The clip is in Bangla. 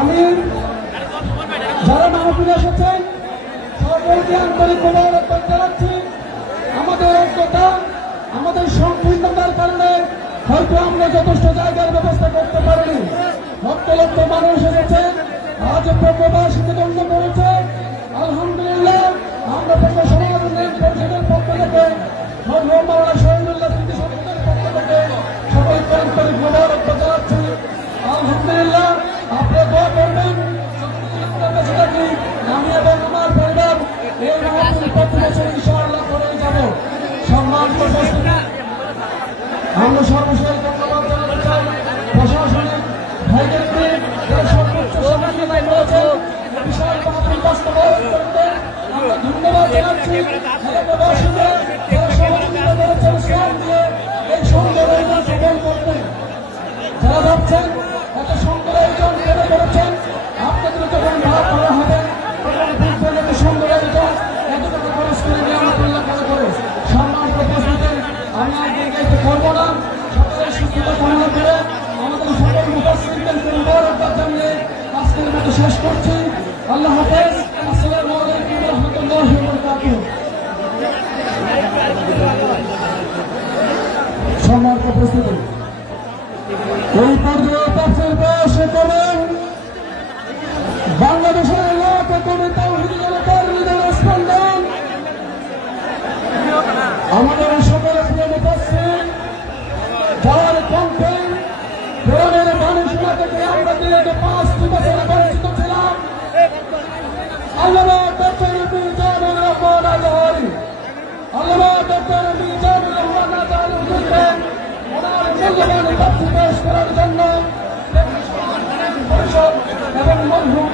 আমি যারা মাহফিলে এসেছেন সকলকে আন্তরিক মোবারকবাদ জানাচ্ছি। আমাদের ঐক্যতা, আমাদের সংকীর্ণতার কারণে হয়তো আমরা যথেষ্ট জায়গার ব্যবস্থা করতে পারিনি। লক্ষ লক্ষ মানুষ এসেছে, আজ প্রবাসীকে দণ্ড করেছে। আলহামদুলিল্লাহ, আমরা প্রথম সমাজ উন্নয়ন পরিষদের পক্ষ থেকে মৌলানা শহীদুল্লাহ স্মৃতি সংসদের পক্ষ থেকে সকলকে আন্তরিক মোবারকবাদ জানাচ্ছি। আলহামদুলিল্লাহ, আপনারা দোয়া করবেন আমি এবং আমার পরিবার এই মাহফিল প্রতি বছর ইনশাআল্লাহ করেই যাব। সম্মানিত উপস্থিতি, আমরা সর্বশেষ ধন্যবাদ জানাতে চাই প্রশাসনিক ভাইদেরকে, সর্বোচ্চ সহযোগিতা করেছেন বিশাল মাহফিল বাস্তবায়ন করতে। আমরা ধন্যবাদ জানাচ্ছি প্রবাসীদের সহযোগিতা করেছেন শ্রম দিয়ে এই সুন্দর আয়োজন সফল করতে। যারা ভাবছেন এত সুন্দর আয়োজন কেন করেছেন, আপনাদের যখন ভাব করা হবে তখন বুঝবেন এত সুন্দর আয়োজন এত টাকা খরচ করে নিয়ামতুল্লাহ কাজ করে। সম্মানিত উপস্থিতি, আমি আর দীর্ঘায়িত করবো না। সকলের সুস্থতা কামনা করে আমাদের সকল মুফাসসিরদেরকে মুবারকবাদ জানিয়ে আজকের মতো শেষ করছি। আল্লাহ হাফেজ। আসসালামু আলাইকুম ওয়া রাহমাতুল্লাহি ওয়া বারাকাতুহু। সম্মানিত উপস্থিতি, এই পর্যায়ে তাফসীর পেশ করেন বাংলাদেশের লাখ কোটি তাওহীদি জনতার হৃদয়ের স্পন্দন, আমাদের সকলের প্রিয় মুফাসসির, যার কণ্ঠে কোরআনের বাণী শোনা থেকে আমরা দীর্ঘ 5টি বছর পরিচিত ছিলাম, আল্লামা ডক্টর মিজানুর রহমান আজহারী। আল্লামা ডক্টর মিজানুর রহমান আজহারী হুজুরকে ওনার মূল্যবান তাফসীর পেশ করার জন্য পরিষদ এবং মরহুম